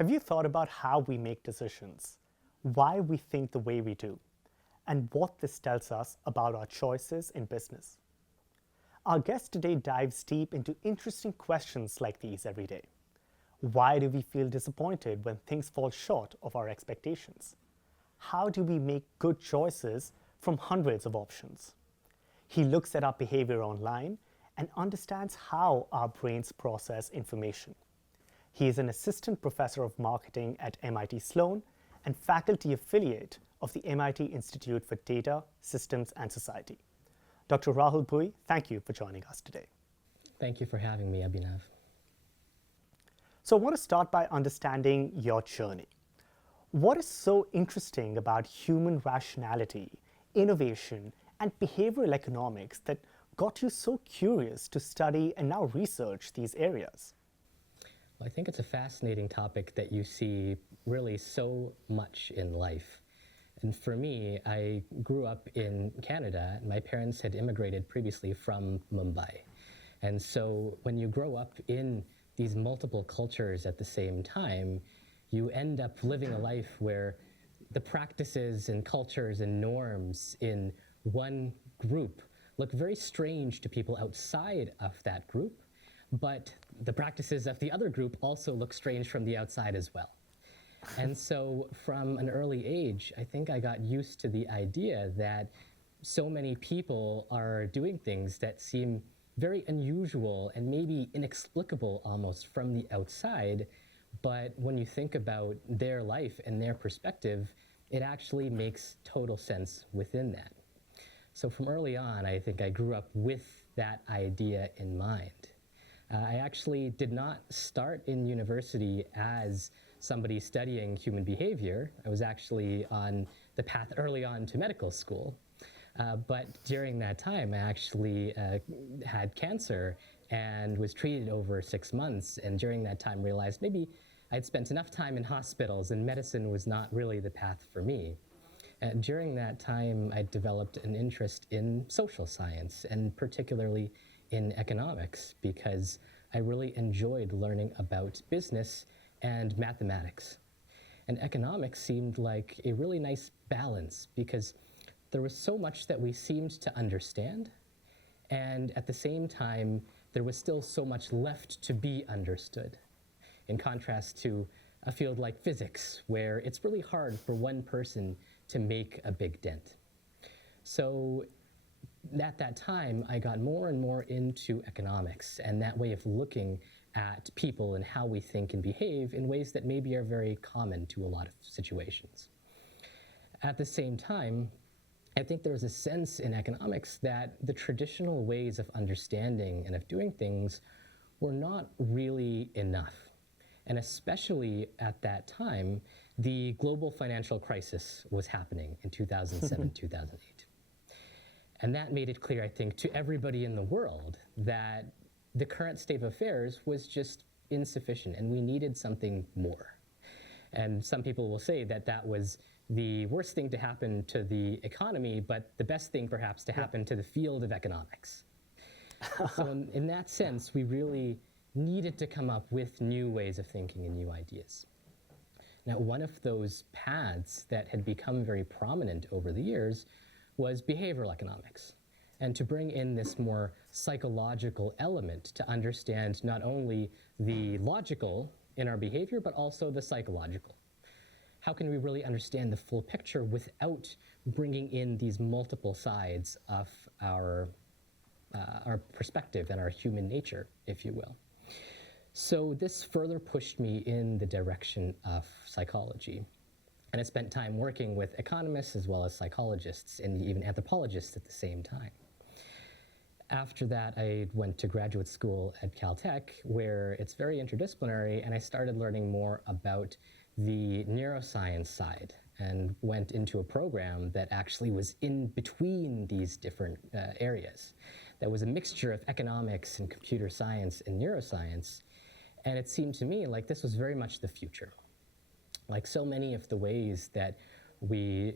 Have you thought about how we make decisions, why we think the way we do, and what this tells us about our choices in business? Our guest today dives deep into interesting questions like these every day. Why do we feel disappointed when things fall short of our expectations? How do we make good choices from hundreds of options? He looks at our behavior online and understands how our brains process information. He is an assistant professor of marketing at MIT Sloan and faculty affiliate of the MIT Institute for Data, Systems and Society. Dr. Rahul Bhui, thank you for joining us today. Thank you for having me, Abhinav. So I want to start by understanding your journey. What is so interesting about human rationality, innovation, and behavioral economics that got you so curious to study and now research these areas? Well, I think it's a fascinating topic that you see really so much in life. And for me, I grew up in Canada. My parents had immigrated previously from Mumbai. And so when you grow up in these multiple cultures at the same time, you end up living a life where the practices and cultures and norms in one group look very strange to people outside of that group, but the practices of the other group also look strange from the outside as well. And so from an early age, I think I got used to the idea that so many people are doing things that seem very unusual and maybe inexplicable almost from the outside, but when you think about their life and their perspective, it actually makes total sense within that. So from early on, I think I grew up with that idea in mind. I actually did not start in university as somebody studying human behavior. I was actually on the path early on to medical school. But during that time, I actually had cancer and was treated over 6 months. And during that time, realized maybe I'd spent enough time in hospitals and medicine was not really the path for me. And during that time, I developed an interest in social science and particularly in economics because I really enjoyed learning about business and mathematics. And economics seemed like a really nice balance because there was so much that we seemed to understand, and at the same time, there was still so much left to be understood, in contrast to a field like physics, where it's really hard for one person to make a big dent. So at that time, I got more and more into economics and that way of looking at people and how we think and behave in ways that maybe are very common to a lot of situations. At the same time, I think there's a sense in economics that the traditional ways of understanding and of doing things were not really enough. And especially at that time, the global financial crisis was happening in 2007, 2008. And that made it clear, I think, to everybody in the world that the current state of affairs was just insufficient and we needed something more. And some people will say that that was the worst thing to happen to the economy, but the best thing perhaps to happen to the field of economics. So in that sense, we really needed to come up with new ways of thinking and new ideas. Now, one of those paths that had become very prominent over the years was behavioral economics, and to bring in this more psychological element to understand not only the logical in our behavior, but also the psychological. How can we really understand the full picture without bringing in these multiple sides of our perspective and our human nature, if you will? So this further pushed me in the direction of psychology. And I spent time working with economists as well as psychologists and even anthropologists at the same time. After that, I went to graduate school at Caltech, where it's very interdisciplinary, and I started learning more about the neuroscience side and went into a program that actually was in between these different areas. That was a mixture of economics and computer science and neuroscience, and it seemed to me like this was very much the future. Like so many of the ways that the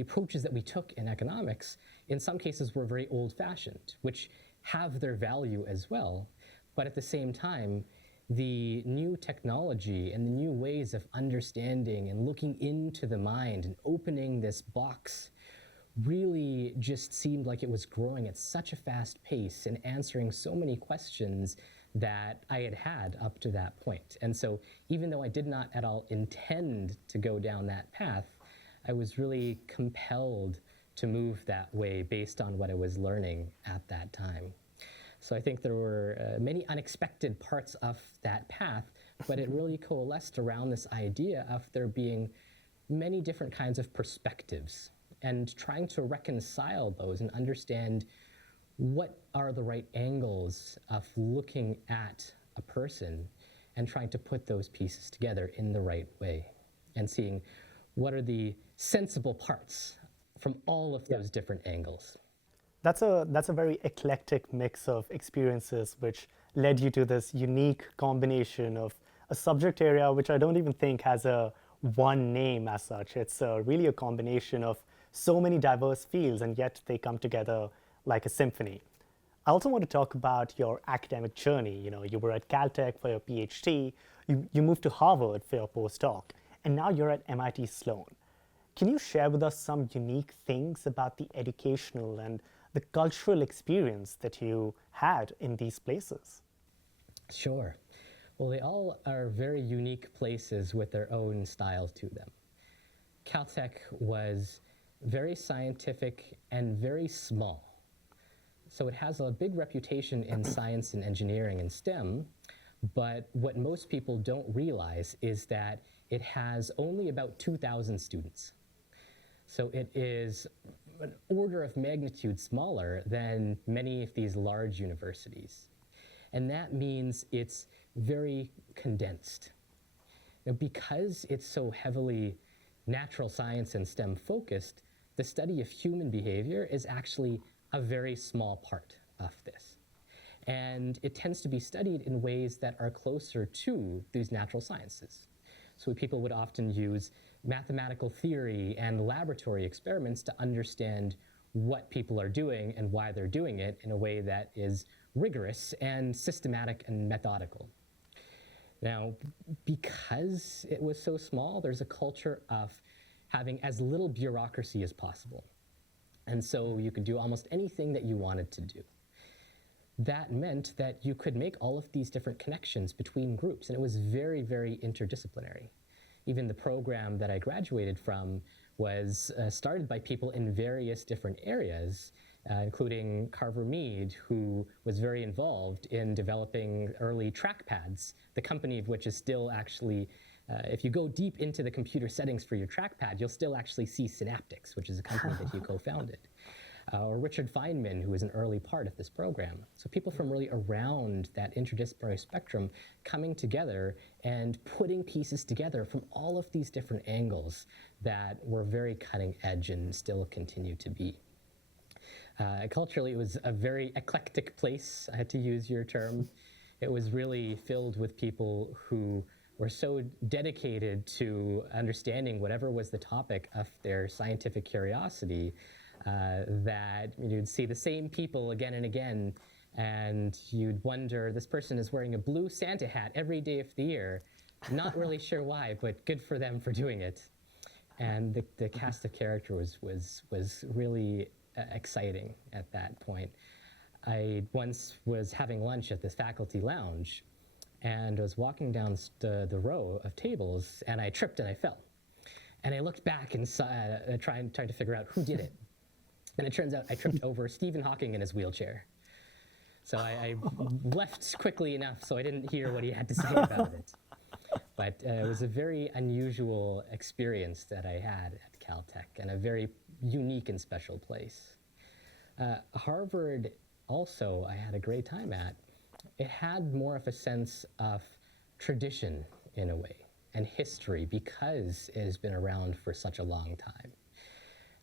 approaches that we took in economics, in some cases were very old-fashioned, which have their value as well, but at the same time, the new technology and the new ways of understanding and looking into the mind and opening this box really just seemed like it was growing at such a fast pace and answering so many questions that I had had up to that point. And so even though I did not at all intend to go down that path, I was really compelled to move that way based on what I was learning at that time. So I think there were many unexpected parts of that path, but it really coalesced around this idea of there being many different kinds of perspectives and trying to reconcile those and understand what are the right angles of looking at a person and trying to put those pieces together in the right way and seeing what are the sensible parts from all of those different angles. That's a very eclectic mix of experiences which led you to this unique combination of a subject area which I don't even think has a one name as such. It's really a combination of so many diverse fields, and yet they come together like a symphony. I also want to talk about your academic journey. You know, you were at Caltech for your PhD, you moved to Harvard for your postdoc, and now you're at MIT Sloan. Can you share with us some unique things about the educational and the cultural experience that you had in these places? Sure. Well, they all are very unique places with their own styles to them. Caltech was very scientific and very small. So it has a big reputation in science and engineering and STEM, but what most people don't realize is that it has only about 2,000 students. So it is an order of magnitude smaller than many of these large universities. And that means it's very condensed. Now, because it's so heavily natural science and STEM focused, the study of human behavior is actually a very small part of this. And it tends to be studied in ways that are closer to these natural sciences. So people would often use mathematical theory and laboratory experiments to understand what people are doing and why they're doing it in a way that is rigorous and systematic and methodical. Now, because it was so small, there's a culture of having as little bureaucracy as possible. And so you could do almost anything that you wanted to do. That meant that you could make all of these different connections between groups, and it was very, very interdisciplinary. Even the program that I graduated from was started by people in various different areas, including Carver Mead, who was very involved in developing early trackpads, the company of which is still actually, if you go deep into the computer settings for your trackpad, you'll still actually see Synaptics, which is a company that he co-founded. Or Richard Feynman, who was an early part of this program. So people from really around that interdisciplinary spectrum coming together and putting pieces together from all of these different angles that were very cutting edge and still continue to be. Culturally, it was a very eclectic place, I had to use your term. It was really filled with people who were so dedicated to understanding whatever was the topic of their scientific curiosity that you'd see the same people again and again, and you'd wonder, this person is wearing a blue Santa hat every day of the year. Not really sure why, but good for them for doing it. And the cast of character was really exciting at that point. I once was having lunch at this faculty lounge, and I was walking down the row of tables, and I tripped and I fell. And I looked back and tried to figure out who did it. And it turns out I tripped over Stephen Hawking in his wheelchair. So I left quickly enough so I didn't hear what he had to say about it. But it was a very unusual experience that I had at Caltech, and a very unique and special place. Harvard also, I had a great time at. It had more of a sense of tradition in a way, and history, because it has been around for such a long time.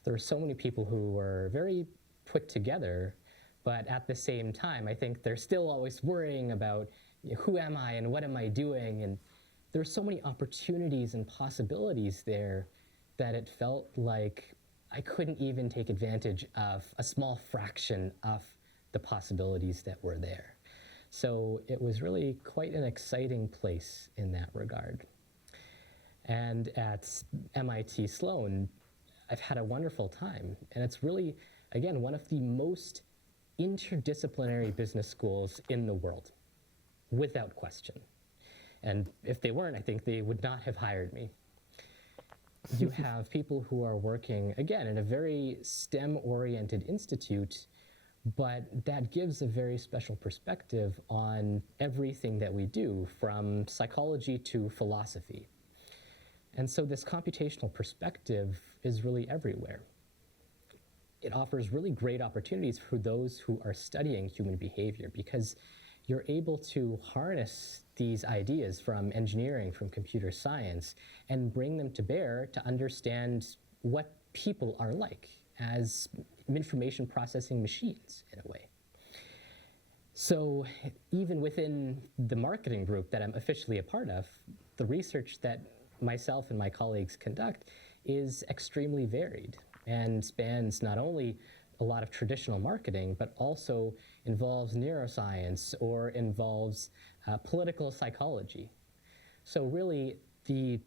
There were so many people who were very put together, but at the same time, I think they're still always worrying about, who am I and what am I doing? And there were so many opportunities and possibilities there that it felt like I couldn't even take advantage of a small fraction of the possibilities that were there. So it was really quite an exciting place in that regard. And at MIT Sloan, I've had a wonderful time. And it's really, again, one of the most interdisciplinary business schools in the world, without question. And if they weren't, I think they would not have hired me. You have people who are working, again, in a very STEM-oriented institute, but that gives a very special perspective on everything that we do, from psychology to philosophy. And so this computational perspective is really everywhere. It offers really great opportunities for those who are studying human behavior, because you're able to harness these ideas from engineering, from computer science, and bring them to bear to understand what people are like as information processing machines, in a way. So even within the marketing group that I'm officially a part of, the research that myself and my colleagues conduct is extremely varied and spans not only a lot of traditional marketing, but also involves neuroscience or involves political psychology. So really, the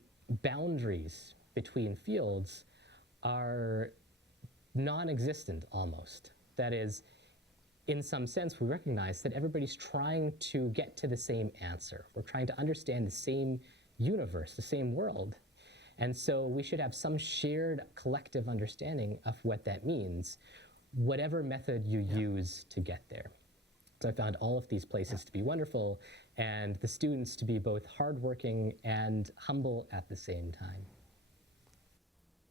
boundaries between fields are non-existent almost. That is, in some sense, we recognize that everybody's trying to get to the same answer. We're trying to understand the same universe, the same world. And so we should have some shared collective understanding of what that means, whatever method you use to get there. So I found all of these places to be wonderful, and the students to be both hardworking and humble at the same time.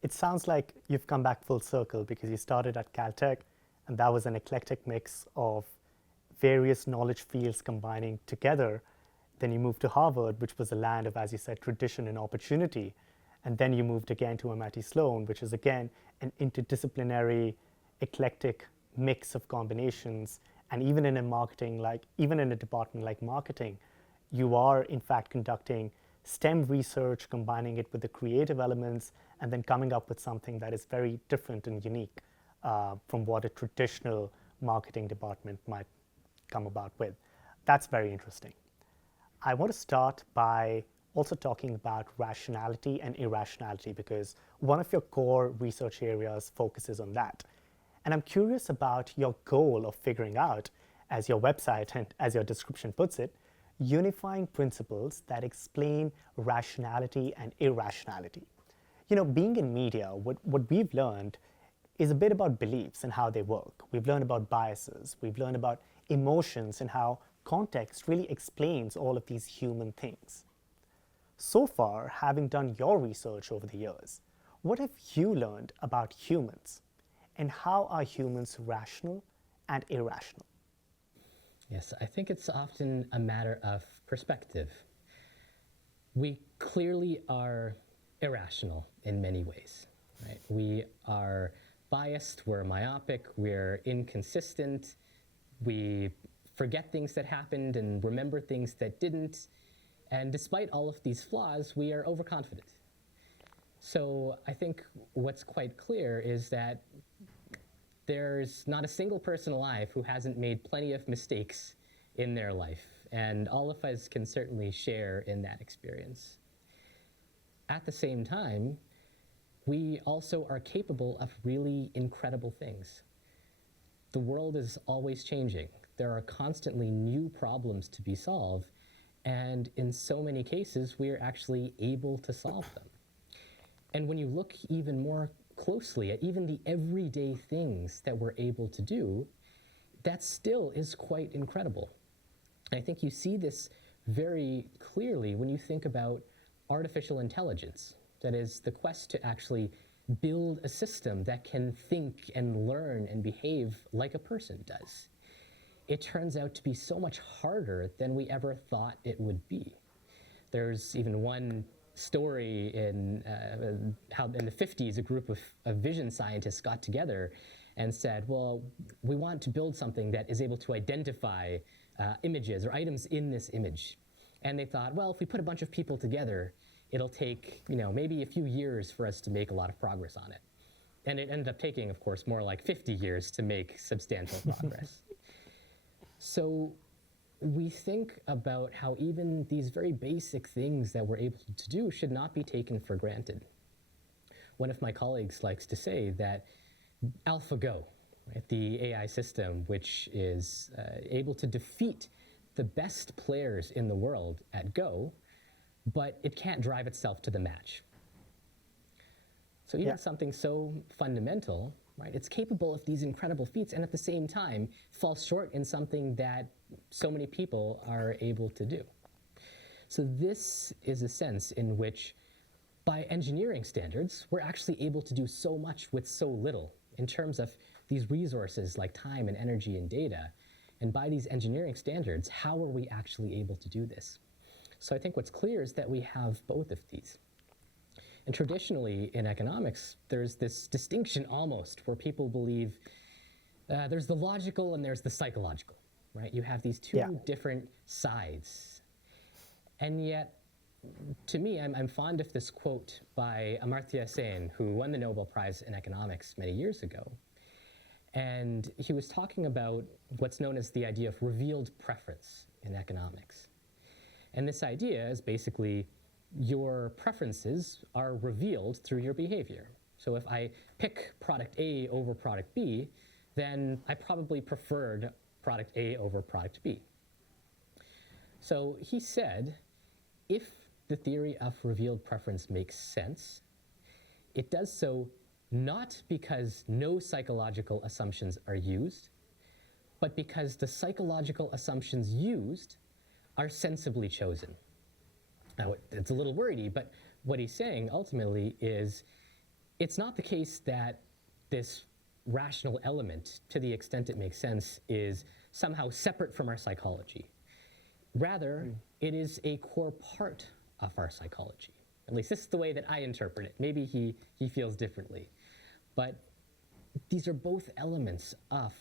It sounds like you've come back full circle, because you started at Caltech, and that was an eclectic mix of various knowledge fields combining together. Then you moved to Harvard, which was a land of, as you said, tradition and opportunity. And then you moved again to MIT Sloan, which is again an interdisciplinary, eclectic mix of combinations. And even in a department like marketing, you are in fact conducting STEM research, combining it with the creative elements, and then coming up with something that is very different and unique from what a traditional marketing department might come about with. That's very interesting. I want to start by also talking about rationality and irrationality, because one of your core research areas focuses on that. And I'm curious about your goal of figuring out, as your website and as your description puts it, unifying principles that explain rationality and irrationality. You know, being in media, what we've learned is a bit about beliefs and how they work. We've learned about biases. We've learned about emotions and how context really explains all of these human things. So far, having done your research over the years, what have you learned about humans, and how are humans rational and irrational? Yes, I think it's often a matter of perspective. We clearly are irrational in many ways, right? We are biased, we're myopic, we're inconsistent, we forget things that happened and remember things that didn't. And despite all of these flaws, we are overconfident. So I think what's quite clear is that there's not a single person alive who hasn't made plenty of mistakes in their life. And all of us can certainly share in that experience. At the same time, we also are capable of really incredible things. The world is always changing. There are constantly new problems to be solved, and in so many cases, we are actually able to solve them. And when you look even more closely at even the everyday things that we're able to do, that still is quite incredible. And I think you see this very clearly when you think about artificial intelligence. That is, the quest to actually build a system that can think and learn and behave like a person does. It turns out to be so much harder than we ever thought it would be. There's even one story in how in the 50s a group of vision scientists got together and said, well, we want to build something that is able to identify images or items in this image. And they thought, well, if we put a bunch of people together, it'll take, maybe a few years for us to make a lot of progress on it. And it ended up taking, of course, more like 50 years to make substantial progress. So we think about how even these very basic things that we're able to do should not be taken for granted. One of my colleagues likes to say that AlphaGo, right, the AI system which is able to defeat the best players in the world at Go, but it can't drive itself to the match. So even something so fundamental, right, it's capable of these incredible feats and at the same time falls short in something that so many people are able to do. So this is a sense in which by engineering standards, we're actually able to do so much with so little in terms of these resources like time and energy and data. And by these engineering standards, how are we actually able to do this? So I think what's clear is that we have both of these. And traditionally in economics, there's this distinction almost where people believe there's the logical and there's the psychological, right? You have these two different sides. And yet, to me, I'm fond of this quote by Amartya Sen, who won the Nobel Prize in economics many years ago. And he was talking about what's known as the idea of revealed preference in economics. And this idea is basically your preferences are revealed through your behavior. So if I pick product A over product B, then I probably preferred product A over product B. So he said, if the theory of revealed preference makes sense, it does so not because no psychological assumptions are used, but because the psychological assumptions used are sensibly chosen. Now, it's a little wordy, but what he's saying ultimately is it's not the case that this rational element, to the extent it makes sense, is somehow separate from our psychology. Rather, it is a core part of our psychology. At least this is the way that I interpret it. Maybe he feels differently. But these are both elements of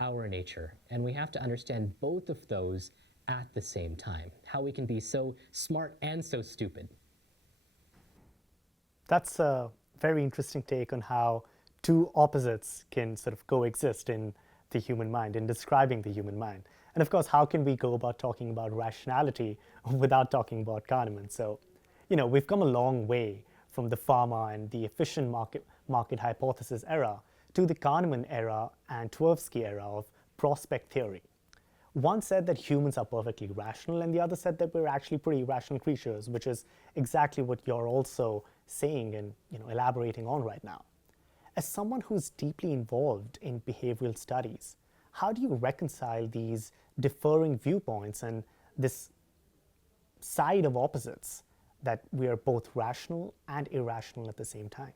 our nature, and we have to understand both of those at the same time, how we can be so smart and so stupid. That's a very interesting take on how two opposites can sort of coexist in the human mind, in describing the human mind. And of course, how can we go about talking about rationality without talking about Kahneman? So, we've come a long way from the pharma and the efficient market hypothesis era to the Kahneman era and Tversky era of prospect theory. One said that humans are perfectly rational, and the other said that we're actually pretty rational creatures, which is exactly what you're also saying and elaborating on right now. As someone who's deeply involved in behavioral studies, how do you reconcile these differing viewpoints and this side of opposites that we are both rational and irrational at the same time?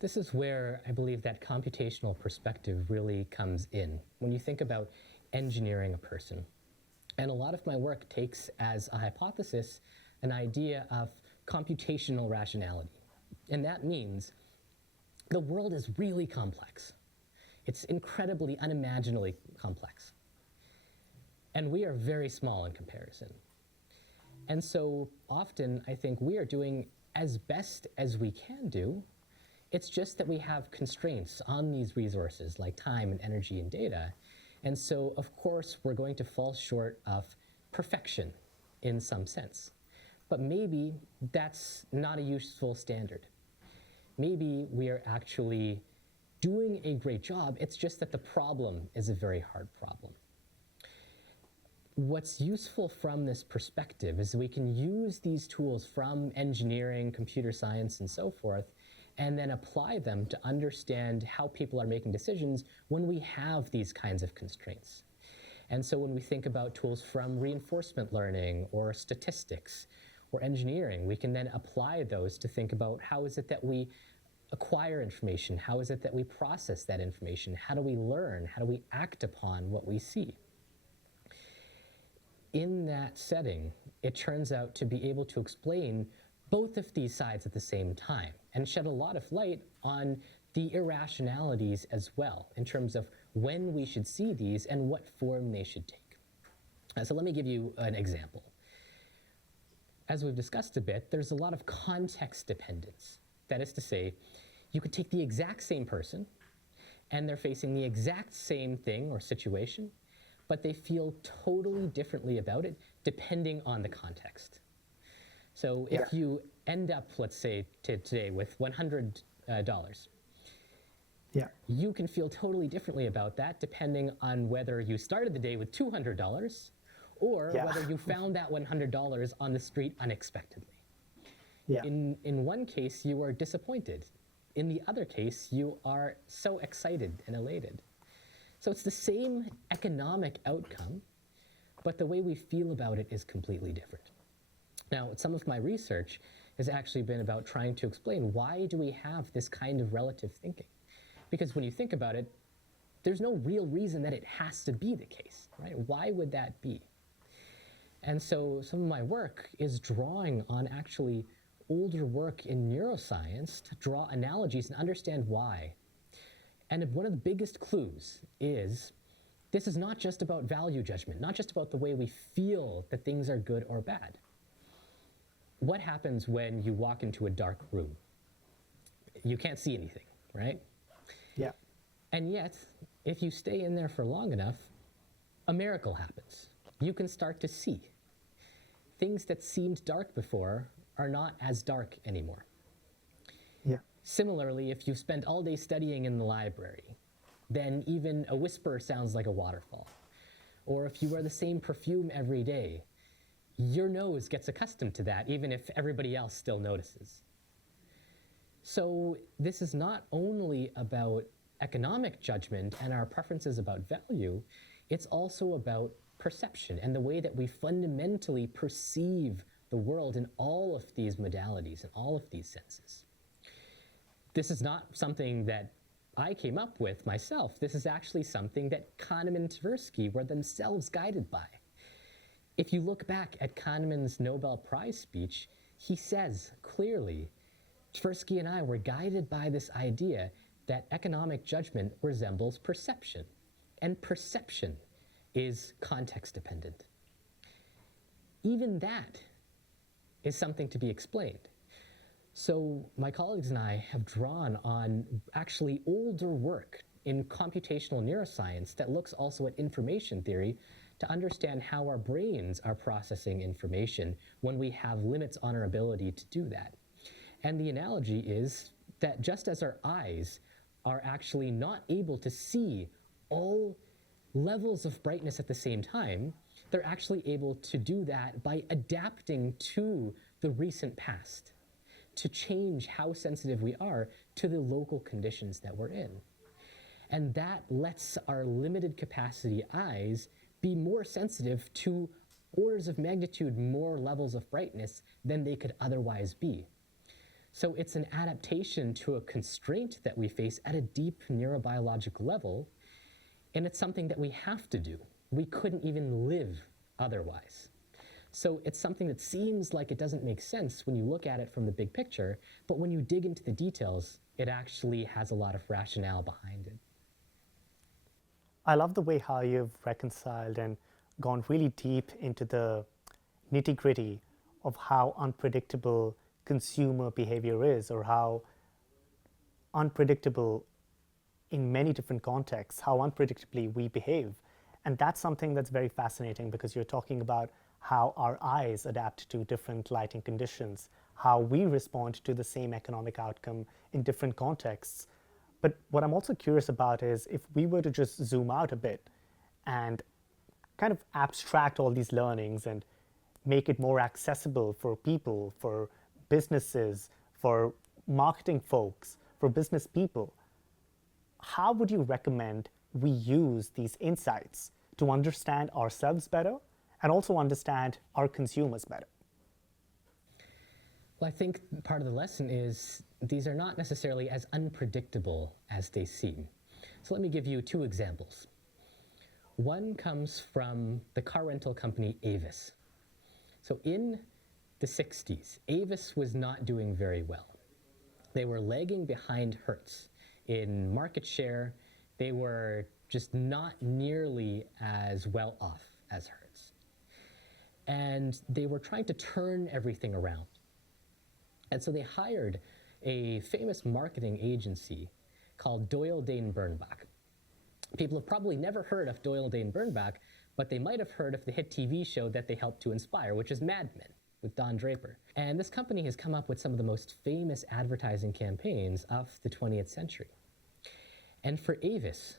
This is where I believe that computational perspective really comes in. When you think about engineering a person, and a lot of my work takes as a hypothesis an idea of computational rationality. And that means the world is really complex. It's incredibly, unimaginably complex. And we are very small in comparison. And so often I think we are doing as best as we can do. It's just that we have constraints on these resources like time and energy and data. And so, of course, we're going to fall short of perfection in some sense. But maybe that's not a useful standard. Maybe we are actually doing a great job. It's just that the problem is a very hard problem. What's useful from this perspective is we can use these tools from engineering, computer science, and so forth, and then apply them to understand how people are making decisions when we have these kinds of constraints. And so when we think about tools from reinforcement learning or statistics or engineering, we can then apply those to think about how is it that we acquire information, how is it that we process that information, how do we learn, how do we act upon what we see. In that setting, it turns out to be able to explain both of these sides at the same time and shed a lot of light on the irrationalities as well in terms of when we should see these and what form they should take. So let me give you an example. As we've discussed a bit, there's a lot of context dependence. That is to say, you could take the exact same person and they're facing the exact same thing or situation, but they feel totally differently about it depending on the context. So if you end up, let's say today, with $100, you can feel totally differently about that depending on whether you started the day with $200 or whether you found that $100 on the street unexpectedly. In one case, you are disappointed. In the other case, you are so excited and elated. So it's the same economic outcome, but the way we feel about it is completely different. Now, some of my research has actually been about trying to explain why do we have this kind of relative thinking? Because when you think about it, there's no real reason that it has to be the case, right? Why would that be? And so some of my work is drawing on actually older work in neuroscience to draw analogies and understand why. And one of the biggest clues is this is not just about value judgment, not just about the way we feel that things are good or bad. What happens when you walk into a dark room? You can't see anything, right? Yeah. And yet, if you stay in there for long enough, a miracle happens. You can start to see. Things that seemed dark before are not as dark anymore. Yeah. Similarly, if you've spent all day studying in the library, then even a whisper sounds like a waterfall. Or if you wear the same perfume every day, your nose gets accustomed to that, even if everybody else still notices. So this is not only about economic judgment and our preferences about value, it's also about perception and the way that we fundamentally perceive the world in all of these modalities and all of these senses. This is not something that I came up with myself. This is actually something that Kahneman and Tversky were themselves guided by. If you look back at Kahneman's Nobel Prize speech, he says clearly, Tversky and I were guided by this idea that economic judgment resembles perception, and perception is context dependent. Even that is something to be explained. So my colleagues and I have drawn on actually older work in computational neuroscience that looks also at information theory to understand how our brains are processing information when we have limits on our ability to do that. And the analogy is that just as our eyes are actually not able to see all levels of brightness at the same time, they're actually able to do that by adapting to the recent past, to change how sensitive we are to the local conditions that we're in. And that lets our limited capacity eyes be more sensitive to orders of magnitude more levels of brightness than they could otherwise be. So it's an adaptation to a constraint that we face at a deep neurobiological level, and it's something that we have to do. We couldn't even live otherwise. So it's something that seems like it doesn't make sense when you look at it from the big picture, but when you dig into the details, it actually has a lot of rationale behind it. I love the way how you've reconciled and gone really deep into the nitty-gritty of how unpredictable consumer behavior is, or how unpredictable in many different contexts, how unpredictably we behave. And that's something that's very fascinating, because you're talking about how our eyes adapt to different lighting conditions, how we respond to the same economic outcome in different contexts. But what I'm also curious about is if we were to just zoom out a bit and kind of abstract all these learnings and make it more accessible for people, for businesses, for marketing folks, for business people, how would you recommend we use these insights to understand ourselves better and also understand our consumers better? Well, I think part of the lesson is these are not necessarily as unpredictable as they seem. So let me give you two examples. One comes from the car rental company Avis. So in the 60s, Avis was not doing very well. They were lagging behind Hertz in market share. They were just not nearly as well off as Hertz. And they were trying to turn everything around. And so they hired a famous marketing agency called Doyle Dane Bernbach. People have probably never heard of Doyle Dane Bernbach, but they might have heard of the hit TV show that they helped to inspire, which is Mad Men with Don Draper. And this company has come up with some of the most famous advertising campaigns of the 20th century. And for Avis,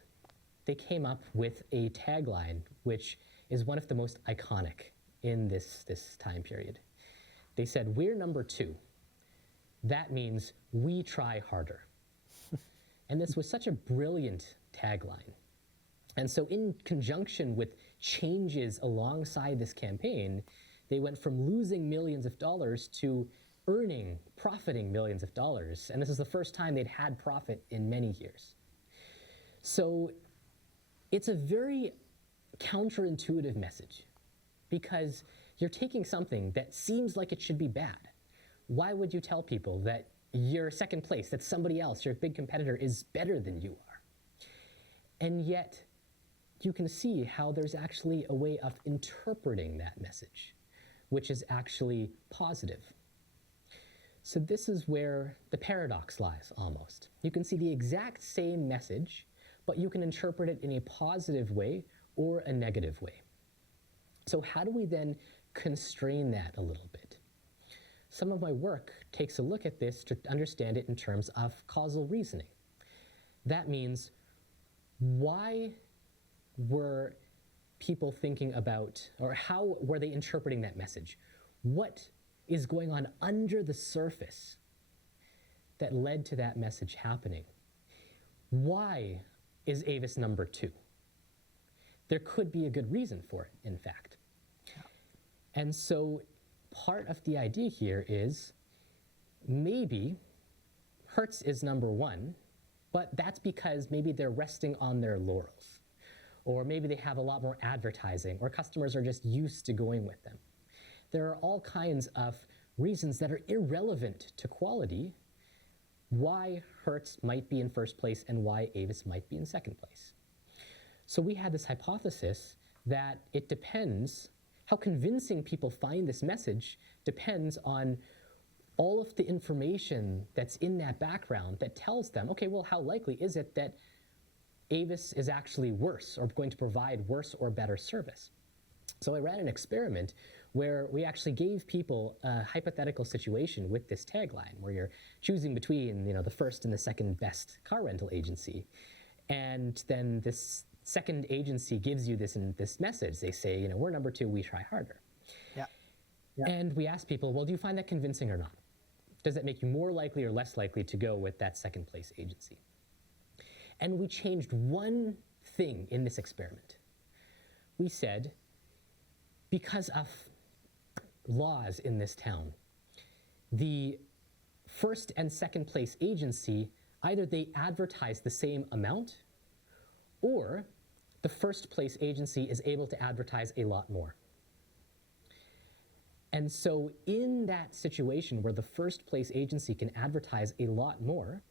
they came up with a tagline which is one of the most iconic in this time period. They said, "We're number 2. That means we try harder." And this was such a brilliant tagline. And so in conjunction with changes alongside this campaign, they went from losing millions of dollars to profiting millions of dollars. And this is the first time they'd had profit in many years. So it's a very counterintuitive message, because you're taking something that seems like it should be bad. Why would you tell people that you're second place, that somebody else, your big competitor, is better than you are? And yet, you can see how there's actually a way of interpreting that message, which is actually positive. So this is where the paradox lies, almost. You can see the exact same message, but you can interpret it in a positive way or a negative way. So how do we then constrain that a little bit? Some of my work takes a look at this to understand it in terms of causal reasoning. That means, why were people thinking about, or how were they interpreting that message? What is going on under the surface that led to that message happening? Why is Avis number 2? There could be a good reason for it, in fact. And so part of the idea here is, maybe Hertz is number 1, but that's because maybe they're resting on their laurels. Or maybe they have a lot more advertising, or customers are just used to going with them. There are all kinds of reasons that are irrelevant to quality why Hertz might be in first place and why Avis might be in second place. So we had this hypothesis that it depends, how convincing people find this message depends on all of the information that's in that background that tells them, okay, well, how likely is it that Avis is actually worse, or going to provide worse or better service? So I ran an experiment where we actually gave people a hypothetical situation with this tagline, where you're choosing between, the first and the second best car rental agency. And then this second agency gives you this message. They say, we're number 2, we try harder. Yeah. And we asked people, well, do you find that convincing or not? Does that make you more likely or less likely to go with that second place agency? And we changed one thing in this experiment. We said, because of laws in this town, the first and second place agency, either they advertise the same amount, or the first place agency is able to advertise a lot more. And so in that situation where the first place agency can advertise a lot more,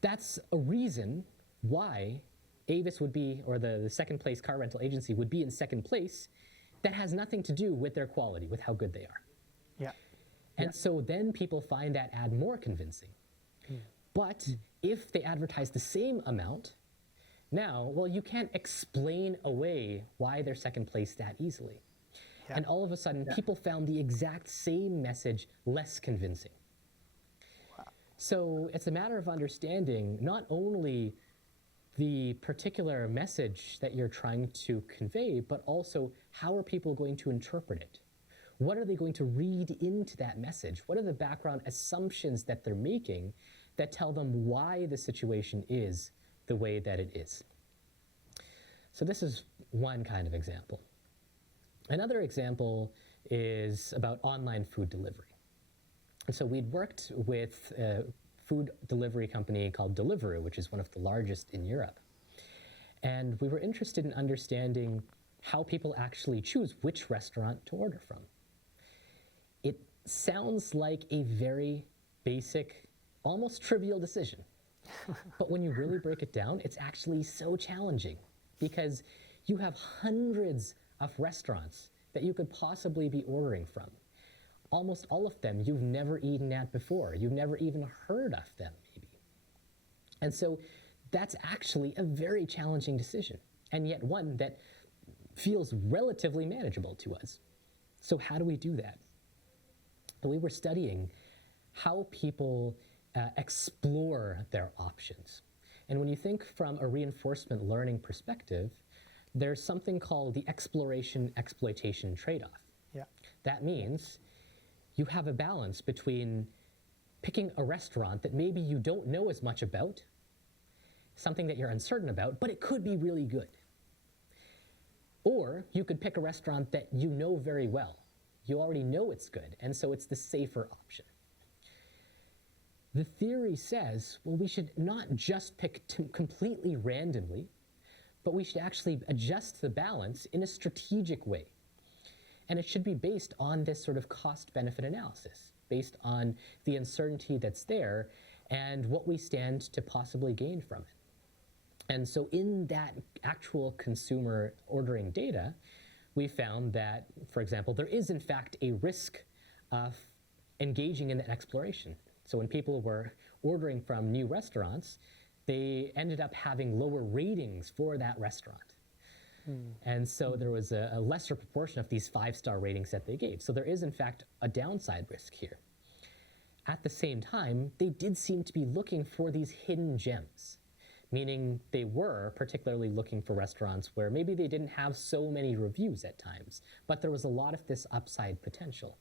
that's a reason why Avis would be, or the second place car rental agency would be in second place. That has nothing to do with their quality, with how good they are. Yeah. And so then people find that ad more convincing. But if they advertise the same amount, now, well, you can't explain away why they're second place that easily. Yeah. And all of a sudden, people found the exact same message less convincing. Wow. So it's a matter of understanding not only the particular message that you're trying to convey, but also how are people going to interpret it? What are they going to read into that message? What are the background assumptions that they're making that tell them why the situation is the way that it is? So this is one kind of example. Another example is about online food delivery. And so we'd worked with a food delivery company called Deliveroo, which is one of the largest in Europe. And we were interested in understanding how people actually choose which restaurant to order from. It sounds like a very basic, almost trivial decision. But when you really break it down, it's actually so challenging, because you have hundreds of restaurants that you could possibly be ordering from. Almost all of them you've never eaten at before. You've never even heard of them, maybe. And so that's actually a very challenging decision, and yet one that feels relatively manageable to us. So how do we do that? We were studying how people explore their options. And when you think from a reinforcement learning perspective, there's something called the exploration-exploitation trade-off. Yeah. That means you have a balance between picking a restaurant that maybe you don't know as much about, something that you're uncertain about, but it could be really good. Or you could pick a restaurant that you know very well. You already know it's good, and so it's the safer option. The theory says, well, we should not just pick completely randomly, but we should actually adjust the balance in a strategic way. And it should be based on this sort of cost-benefit analysis, based on the uncertainty that's there and what we stand to possibly gain from it. And so in that actual consumer ordering data, we found that, for example, there is in fact a risk of engaging in that exploration. So when people were ordering from new restaurants, they ended up having lower ratings for that restaurant. And so there was a lesser proportion of these 5-star ratings that they gave. So there is in fact a downside risk here. At the same time, they did seem to be looking for these hidden gems, meaning they were particularly looking for restaurants where maybe they didn't have so many reviews at times, but there was a lot of this upside potential.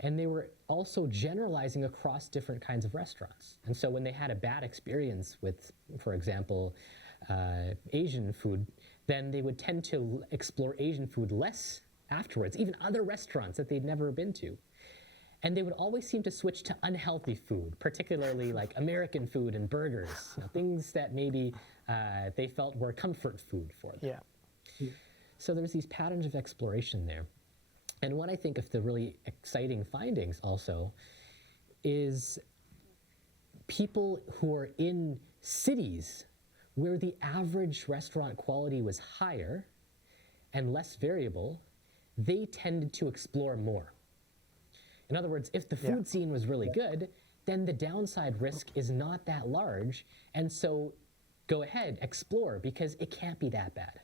And they were also generalizing across different kinds of restaurants. And so when they had a bad experience with, for example, Asian food, then they would tend to explore Asian food less afterwards, even other restaurants that they'd never been to. And they would always seem to switch to unhealthy food, particularly like American food and burgers, things that maybe they felt were comfort food for them. Yeah. So there's these patterns of exploration there. And what I think of the really exciting findings also is people who are in cities where the average restaurant quality was higher and less variable, they tended to explore more. In other words, if the food scene was really good, then the downside risk is not that large, and so go ahead, explore, because it can't be that bad.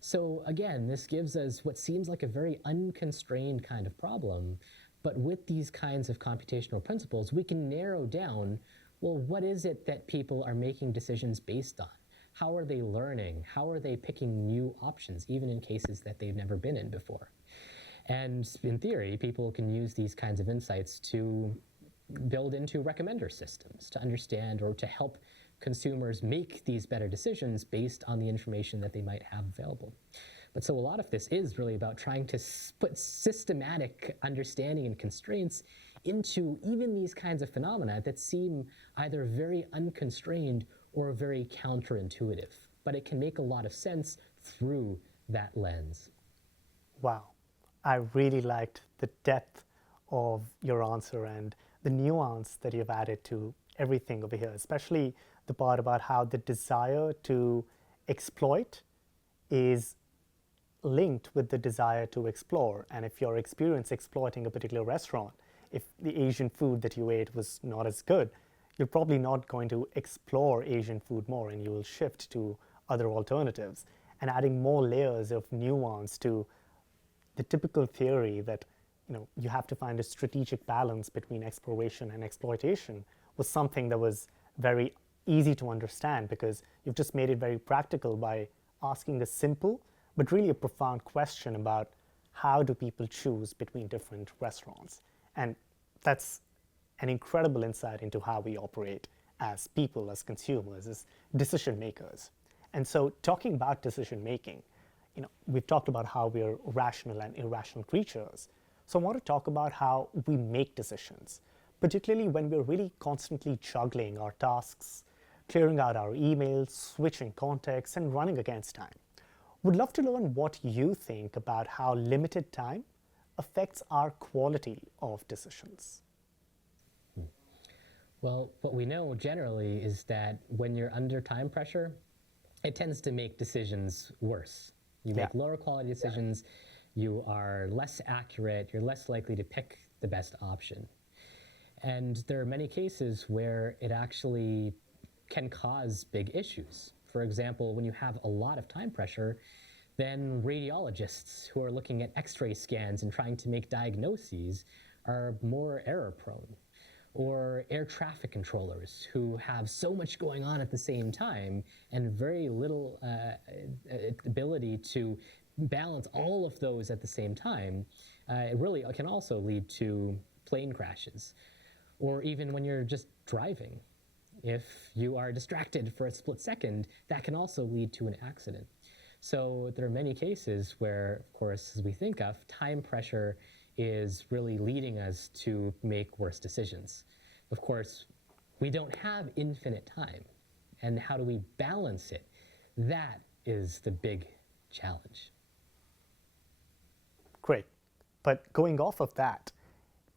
So again, this gives us what seems like a very unconstrained kind of problem, but with these kinds of computational principles, we can narrow down, well, what is it that people are making decisions based on? How are they learning? How are they picking new options, even in cases that they've never been in before? And in theory, people can use these kinds of insights to build into recommender systems, to understand or to help consumers make these better decisions based on the information that they might have available. But so a lot of this is really about trying to put systematic understanding and constraints into even these kinds of phenomena that seem either very unconstrained or very counterintuitive. But it can make a lot of sense through that lens. Wow. I really liked the depth of your answer and the nuance that you've added to everything over here, especially the part about how the desire to exploit is linked with the desire to explore. And if your experience exploiting a particular restaurant, if the Asian food that you ate was not as good, you're probably not going to explore Asian food more, and you will shift to other alternatives. And adding more layers of nuance to the typical theory that you have to find a strategic balance between exploration and exploitation was something that was very easy to understand, because you've just made it very practical by asking a simple but really a profound question about how do people choose between different restaurants. And that's an incredible insight into how we operate as people, as consumers, as decision makers. And so talking about decision making, we've talked about how we're rational and irrational creatures. So I want to talk about how we make decisions, particularly when we're really constantly juggling our tasks, clearing out our emails, switching contexts, and running against time. Would love to learn what you think about how limited time affects our quality of decisions. Well, what we know generally is that when you're under time pressure, it tends to make decisions worse. You make lower quality decisions, you are less accurate, you're less likely to pick the best option. And there are many cases where it actually can cause big issues. For example, when you have a lot of time pressure, then radiologists who are looking at x-ray scans and trying to make diagnoses are more error prone. Or air traffic controllers who have so much going on at the same time and very little ability to balance all of those at the same time, it really can also lead to plane crashes. Or even when you're just driving. If you are distracted for a split second, that can also lead to an accident. So there are many cases where, of course, as we think of, time pressure is really leading us to make worse decisions. Of course, we don't have infinite time. And how do we balance it? That is the big challenge. Great. But going off of that,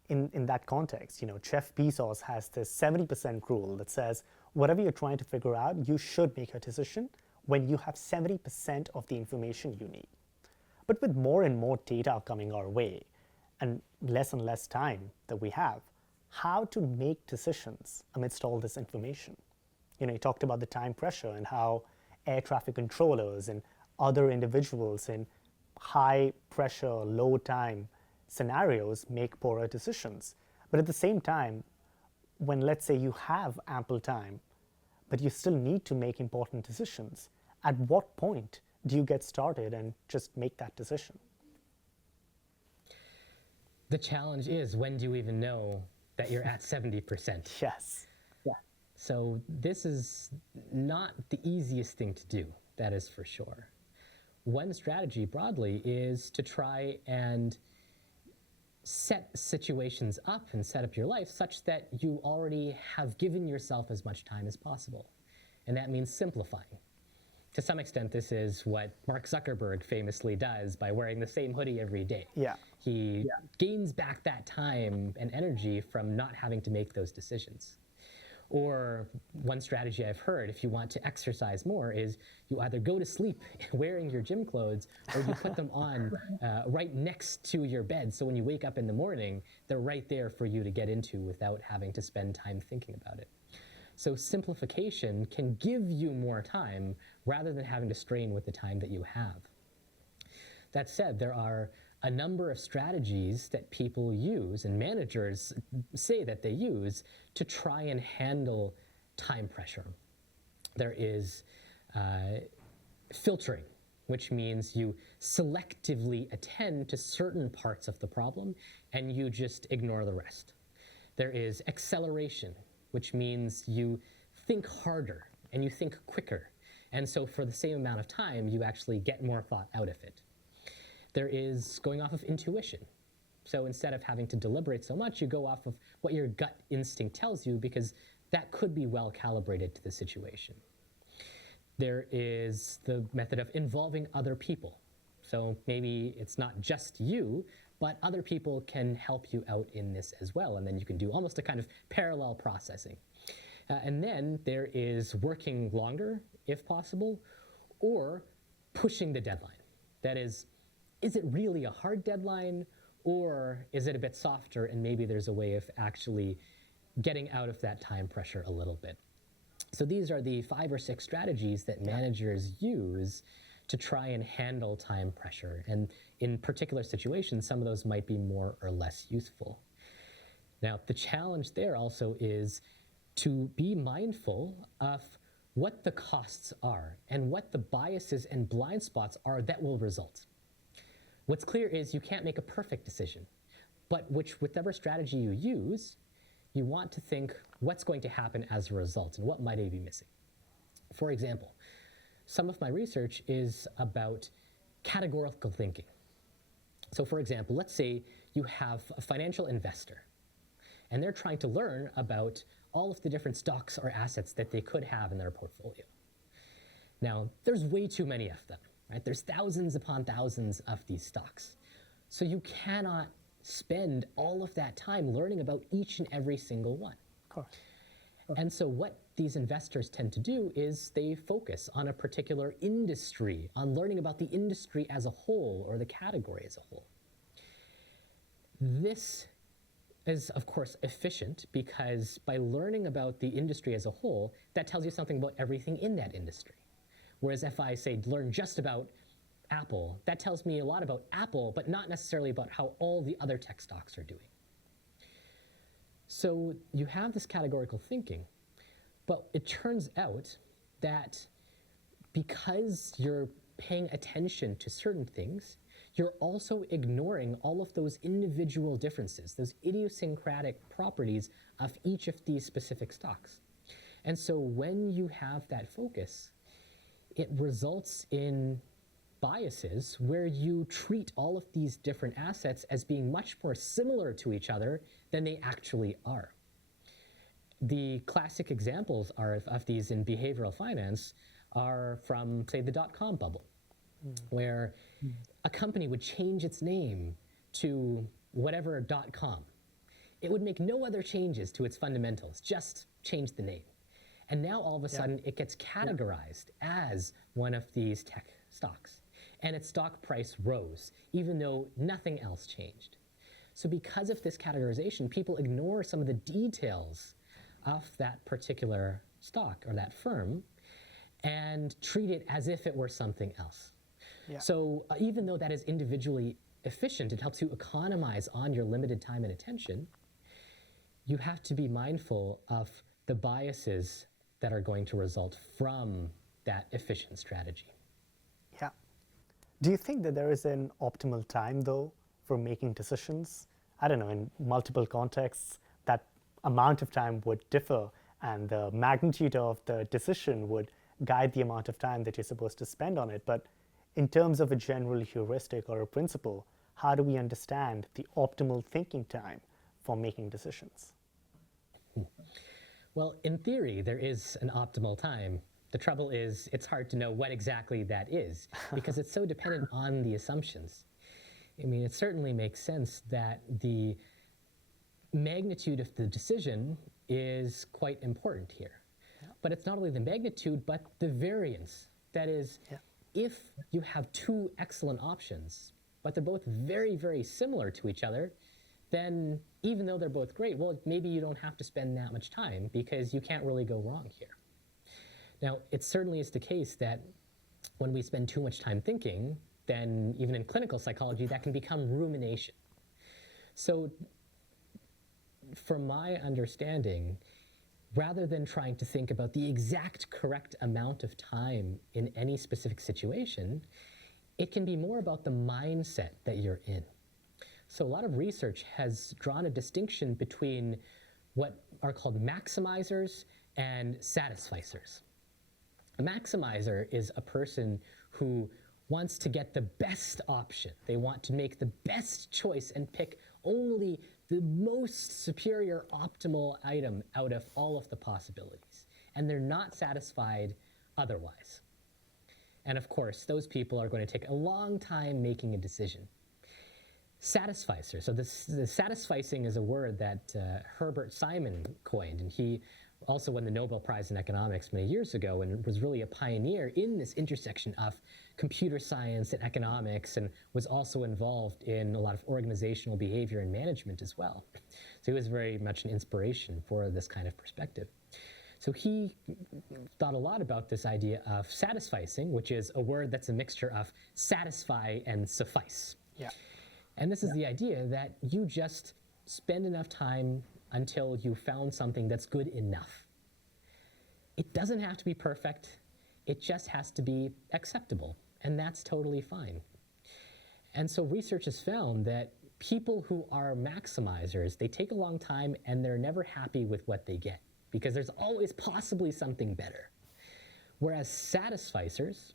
in that context, Jeff Bezos has this 70% rule that says whatever you're trying to figure out, you should make a decision when you have 70% of the information you need. But with more and more data coming our way and less time that we have, how to make decisions amidst all this information? You talked about the time pressure and how air traffic controllers and other individuals in high pressure, low time scenarios make poorer decisions. But at the same time, when let's say you have ample time, but you still need to make important decisions, at what point do you get started and just make that decision? The challenge is, when do you even know that you're at 70%? Yes. Yeah. So this is not the easiest thing to do, that is for sure. One strategy broadly is to try and set situations up and set up your life such that you already have given yourself as much time as possible. And that means simplifying. To some extent, this is what Mark Zuckerberg famously does by wearing the same hoodie every day. Yeah. He gains back that time and energy from not having to make those decisions. Or one strategy I've heard, if you want to exercise more, is you either go to sleep wearing your gym clothes, or you put them on right next to your bed, so when you wake up in the morning, they're right there for you to get into without having to spend time thinking about it. So simplification can give you more time rather than having to strain with the time that you have. That said, there are a number of strategies that people use and managers say that they use to try and handle time pressure. There is filtering, which means you selectively attend to certain parts of the problem and you just ignore the rest. There is acceleration, which means you think harder and you think quicker. And so for the same amount of time, you actually get more thought out of it. There is going off of intuition. So instead of having to deliberate so much, you go off of what your gut instinct tells you, because that could be well calibrated to the situation. There is the method of involving other people. So maybe it's not just you, but other people can help you out in this as well, and then you can do almost a kind of parallel processing. And then there is working longer, if possible, or pushing the deadline. That is it really a hard deadline, or is it a bit softer and maybe there's a way of actually getting out of that time pressure a little bit? So these are the 5 or 6 strategies that managers use to try and handle time pressure. And in particular situations, some of those might be more or less useful. Now, the challenge there also is to be mindful of what the costs are and what the biases and blind spots are that will result. What's clear is you can't make a perfect decision, but whichever strategy you use, you want to think what's going to happen as a result and what might I be missing. For example, some of my research is about categorical thinking. So for example, let's say you have a financial investor and they're trying to learn about all of the different stocks or assets that they could have in their portfolio. Now, there's way too many of them. Right? There's thousands upon thousands of these stocks. So you cannot spend all of that time learning about each and every single one. Of course. And so what these investors tend to do is they focus on a particular industry, on learning about the industry as a whole or the category as a whole. This is, of course, efficient because by learning about the industry as a whole, that tells you something about everything in that industry. Whereas if I say learn just about Apple, that tells me a lot about Apple, but not necessarily about how all the other tech stocks are doing. So you have this categorical thinking, but it turns out that because you're paying attention to certain things, you're also ignoring all of those individual differences, those idiosyncratic properties of each of these specific stocks. And so when you have that focus, it results in biases where you treat all of these different assets as being much more similar to each other than they actually are. The classic examples of these in behavioral finance are from, say, the dot-com bubble, where a company would change its name to whatever .com. It would make no other changes to its fundamentals, just change the name. And now all of a sudden it gets categorized as one of these tech stocks. And its stock price rose, even though nothing else changed. So because of this categorization, people ignore some of the details of that particular stock or that firm and treat it as if it were something else. Yeah. So even though that is individually efficient, it helps you economize on your limited time and attention, you have to be mindful of the biases that are going to result from that efficient strategy. Yeah. Do you think that there is an optimal time, though, for making decisions? I don't know, in multiple contexts, that amount of time would differ, and the magnitude of the decision would guide the amount of time that you're supposed to spend on it. But in terms of a general heuristic or a principle, how do we understand the optimal thinking time for making decisions? Well, in theory, there is an optimal time. The trouble is, it's hard to know what exactly that is, because it's so dependent on the assumptions. I mean, it certainly makes sense that the magnitude of the decision is quite important here. Yeah. But it's not only the magnitude, but the variance. That is, if you have two excellent options, but they're both very, very similar to each other, then even though they're both great, well, maybe you don't have to spend that much time because you can't really go wrong here. Now, it certainly is the case that when we spend too much time thinking, then even in clinical psychology, that can become rumination. So from my understanding, rather than trying to think about the exact correct amount of time in any specific situation, it can be more about the mindset that you're in. So a lot of research has drawn a distinction between what are called maximizers and satisficers. A maximizer is a person who wants to get the best option. They want to make the best choice and pick only the most superior optimal item out of all of the possibilities. And they're not satisfied otherwise. And of course, those people are going to take a long time making a decision. Satisficer. So the satisficing is a word that Herbert Simon coined, and he also won the Nobel Prize in Economics many years ago and was really a pioneer in this intersection of computer science and economics, and was also involved in a lot of organizational behavior and management as well. So he was very much an inspiration for this kind of perspective. So he thought a lot about this idea of satisficing, which is a word that's a mixture of satisfy and suffice. Yeah. And this is the idea that you just spend enough time until you found something that's good enough. It doesn't have to be perfect. It just has to be acceptable, and that's totally fine. And so research has found that people who are maximizers, they take a long time and they're never happy with what they get because there's always possibly something better. Whereas satisficers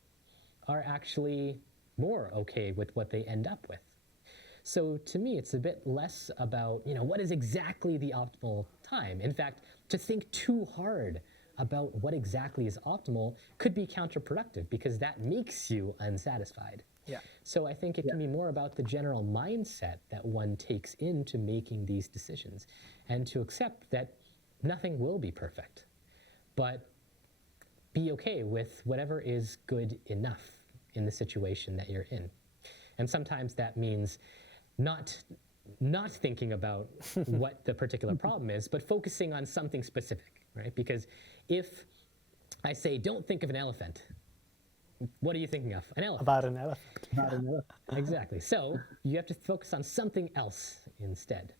are actually more okay with what they end up with. So to me, it's a bit less about, what is exactly the optimal time. In fact, to think too hard about what exactly is optimal could be counterproductive because that makes you unsatisfied. Yeah. So I think it can be more about the general mindset that one takes into making these decisions and to accept that nothing will be perfect, but be okay with whatever is good enough in the situation that you're in. And sometimes that means not not thinking about what the particular problem is, but focusing on something specific, right? Because if I say, don't think of an elephant, what are you thinking of? An elephant. About an elephant. Exactly. So you have to focus on something else instead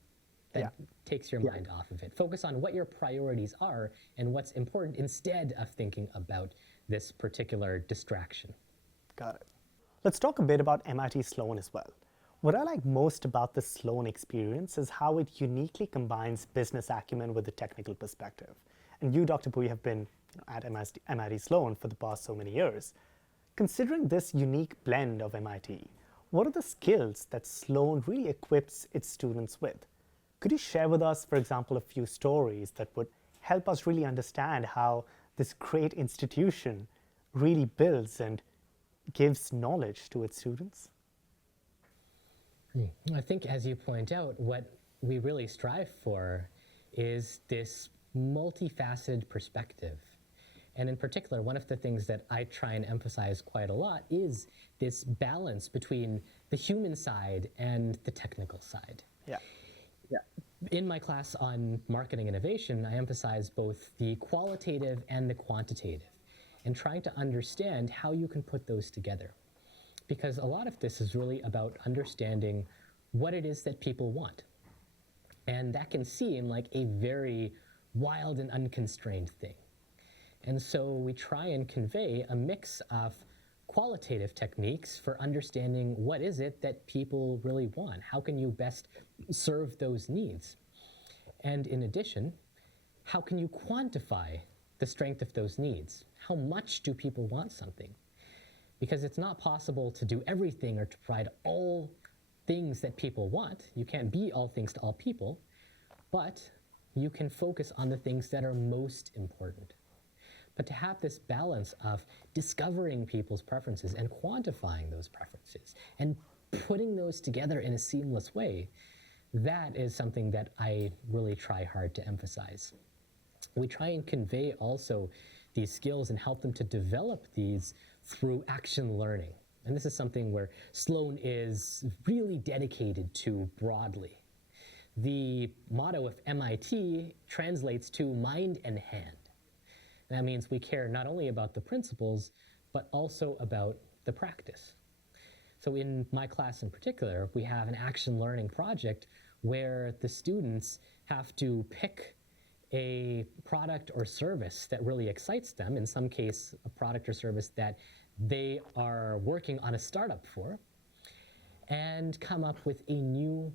that takes your mind off of it. Focus on what your priorities are and what's important instead of thinking about this particular distraction. Got it. Let's talk a bit about MIT Sloan as well. What I like most about the Sloan experience is how it uniquely combines business acumen with the technical perspective. And you, Dr. Bhui, have been at MIT Sloan for the past so many years. Considering this unique blend of MIT, what are the skills that Sloan really equips its students with? Could you share with us, for example, a few stories that would help us really understand how this great institution really builds and gives knowledge to its students? I think, as you point out, what we really strive for is this multifaceted perspective. And in particular, one of the things that I try and emphasize quite a lot is this balance between the human side and the technical side. Yeah. In my class on marketing innovation, I emphasize both the qualitative and the quantitative, and trying to understand how you can put those together. Because a lot of this is really about understanding what it is that people want. And that can seem like a very wild and unconstrained thing. And so we try and convey a mix of qualitative techniques for understanding what is it that people really want. How can you best serve those needs? And in addition, how can you quantify the strength of those needs? How much do people want something? Because it's not possible to do everything or to provide all things that people want. You can't be all things to all people, but you can focus on the things that are most important. But to have this balance of discovering people's preferences and quantifying those preferences and putting those together in a seamless way, that is something that I really try hard to emphasize. We try and convey also these skills and help them to develop these through action learning. And this is something where Sloan is really dedicated to broadly. The motto of MIT translates to mind and hand. That means we care not only about the principles, but also about the practice. So in my class in particular, we have an action learning project where the students have to pick a product or service that really excites them, in some case, a product or service that they are working on a startup for, and come up with a new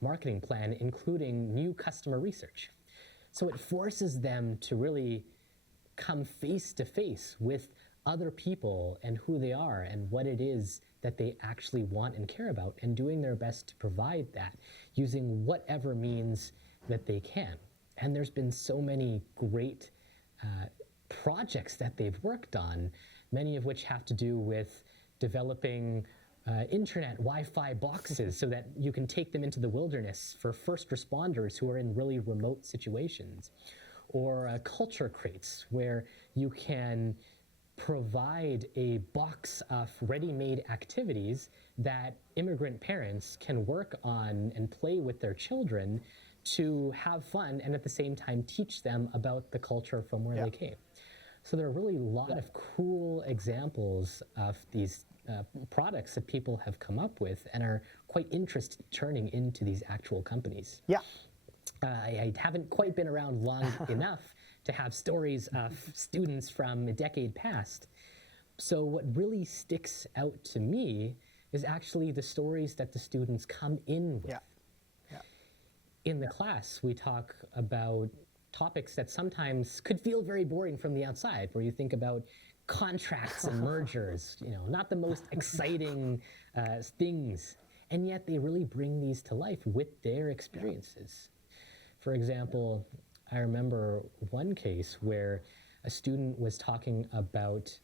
marketing plan, including new customer research. So it forces them to really come face to face with other people and who they are and what it is that they actually want and care about, and doing their best to provide that using whatever means that they can. And there's been so many great projects that they've worked on, many of which have to do with developing internet Wi-Fi boxes so that you can take them into the wilderness for first responders who are in really remote situations, or culture crates where you can provide a box of ready-made activities that immigrant parents can work on and play with their children to have fun and at the same time teach them about the culture from where they came. So there are really a lot of cool examples of these products that people have come up with and are quite interested in turning into these actual companies. Yeah. I haven't quite been around long enough to have stories of students from a decade past. So what really sticks out to me is actually the stories that the students come in with. In the class, we talk about topics that sometimes could feel very boring from the outside, where you think about contracts and mergers, not the most exciting things, and yet they really bring these to life with their experiences. For example, I remember one case where a student was talking about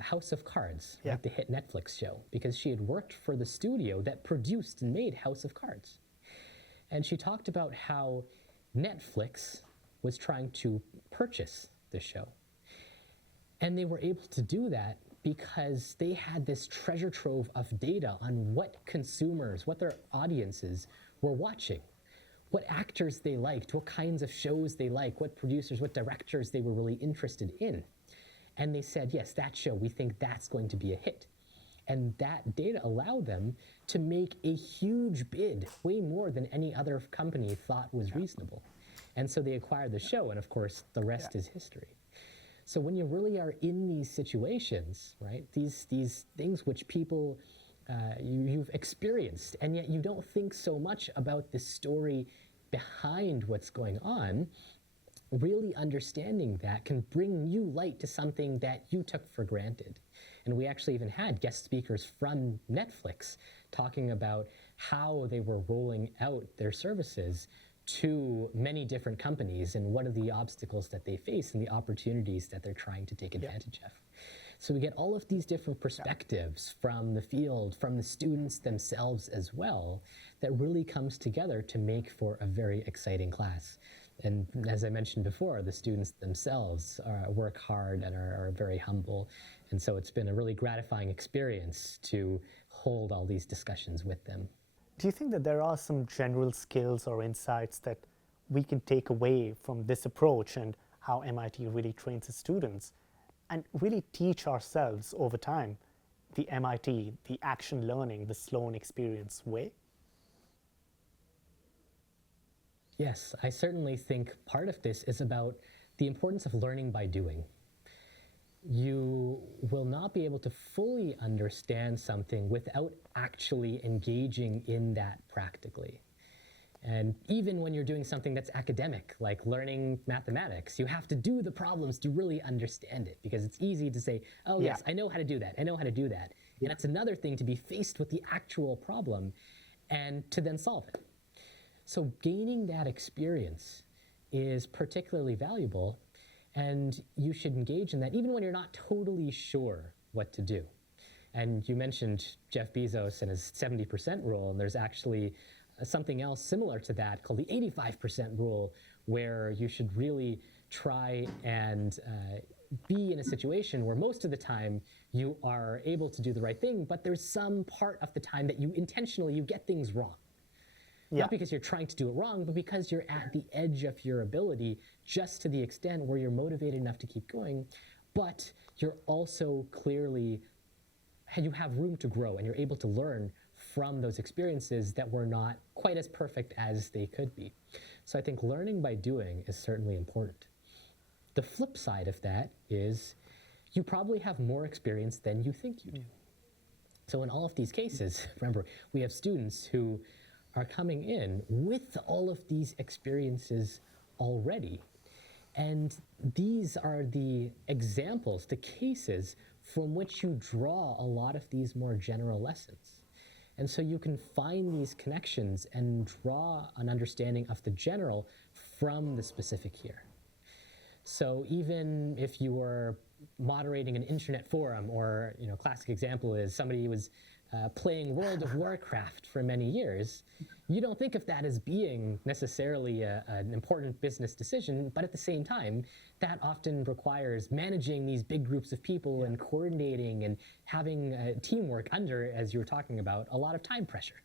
House of Cards, like the hit Netflix show, because she had worked for the studio that produced and made House of Cards. And she talked about how Netflix was trying to purchase the show. And they were able to do that because they had this treasure trove of data on what consumers, what their audiences were watching, what actors they liked, what kinds of shows they liked, what producers, what directors they were really interested in. And they said, yes, that show, we think that's going to be a hit. And that data allowed them to make a huge bid, way more than any other company thought was reasonable. And so they acquired the show, and of course, the rest is history. So when you really are in these situations, right, these things which people, you've experienced, and yet you don't think so much about the story behind what's going on, really understanding that can bring new light to something that you took for granted. And we actually even had guest speakers from Netflix talking about how they were rolling out their services to many different companies and what are the obstacles that they face and the opportunities that they're trying to take advantage of. So we get all of these different perspectives from the field, from the students themselves as well, that really comes together to make for a very exciting class. And as I mentioned before, the students themselves work hard and are very humble. And so it's been a really gratifying experience to hold all these discussions with them. Do you think that there are some general skills or insights that we can take away from this approach and how MIT really trains its students and really teach ourselves over time the MIT, the action learning, the Sloan experience way? Yes, I certainly think part of this is about the importance of learning by doing. You will not be able to fully understand something without actually engaging in that practically. And even when you're doing something that's academic, like learning mathematics, you have to do the problems to really understand it, because it's easy to say, oh yes, I know how to do that, I know how to do that. And it's another thing to be faced with the actual problem and to then solve it. So gaining that experience is particularly valuable, and you should engage in that even when you're not totally sure what to do. And you mentioned Jeff Bezos and his 70% rule, and there's actually something else similar to that called the 85% rule, where you should really try and be in a situation where most of the time you are able to do the right thing, but there's some part of the time that you intentionally get things wrong. Not because you're trying to do it wrong, but because you're at the edge of your ability, just to the extent where you're motivated enough to keep going, but you're also clearly, you have room to grow and you're able to learn from those experiences that were not quite as perfect as they could be. So I think learning by doing is certainly important. The flip side of that is you probably have more experience than you think you do. So in all of these cases, remember, we have students who are coming in with all of these experiences already. And these are the examples, the cases from which you draw a lot of these more general lessons. And so you can find these connections and draw an understanding of the general from the specific here. So even if you were moderating an internet forum, or a classic example is somebody was playing World of Warcraft for many years, you don't think of that as being necessarily an important business decision, but at the same time, that often requires managing these big groups of people and coordinating and having teamwork under, as you were talking about, a lot of time pressure.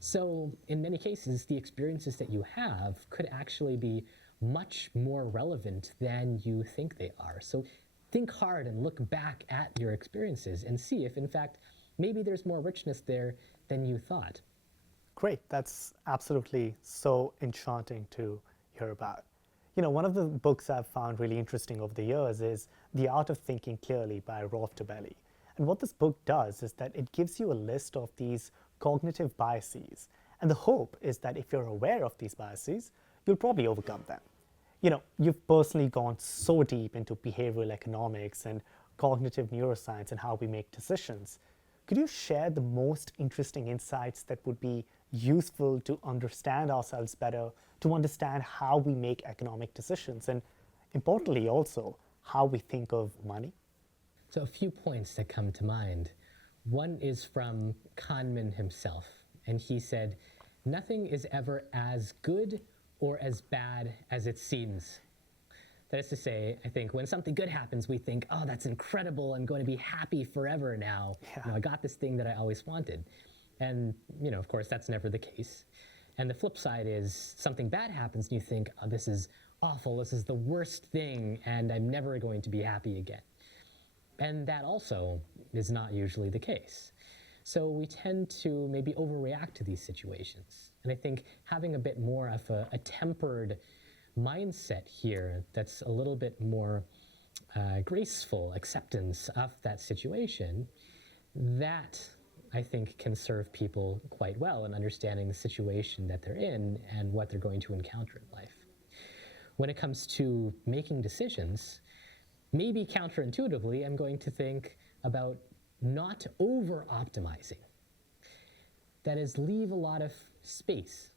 So in many cases, the experiences that you have could actually be much more relevant than you think they are. So think hard and look back at your experiences and see if, in fact, maybe there's more richness there than you thought. Great. That's absolutely so enchanting to hear about. One of the books I've found really interesting over the years is The Art of Thinking Clearly by Rolf Dobelli. And what this book does is that it gives you a list of these cognitive biases. And the hope is that if you're aware of these biases, you'll probably overcome them. You've personally gone so deep into behavioral economics and cognitive neuroscience and how we make decisions. Could you share the most interesting insights that would be useful to understand ourselves better, to understand how we make economic decisions, and importantly also, how we think of money? So a few points that come to mind. One is from Kahneman himself, and he said, "Nothing is ever as good or as bad as it seems." That is to say, I think when something good happens, we think, oh, that's incredible, I'm going to be happy forever now. I got this thing that I always wanted. And, of course, that's never the case. And the flip side is something bad happens and you think, oh, this is awful, this is the worst thing, and I'm never going to be happy again. And that also is not usually the case. So we tend to maybe overreact to these situations. And I think having a bit more of a tempered mindset here that's a little bit more graceful acceptance of that situation, that I think can serve people quite well in understanding the situation that they're in and what they're going to encounter in life. When it comes to making decisions, maybe counterintuitively, I'm going to think about not over-optimizing. That is, leave a lot of space.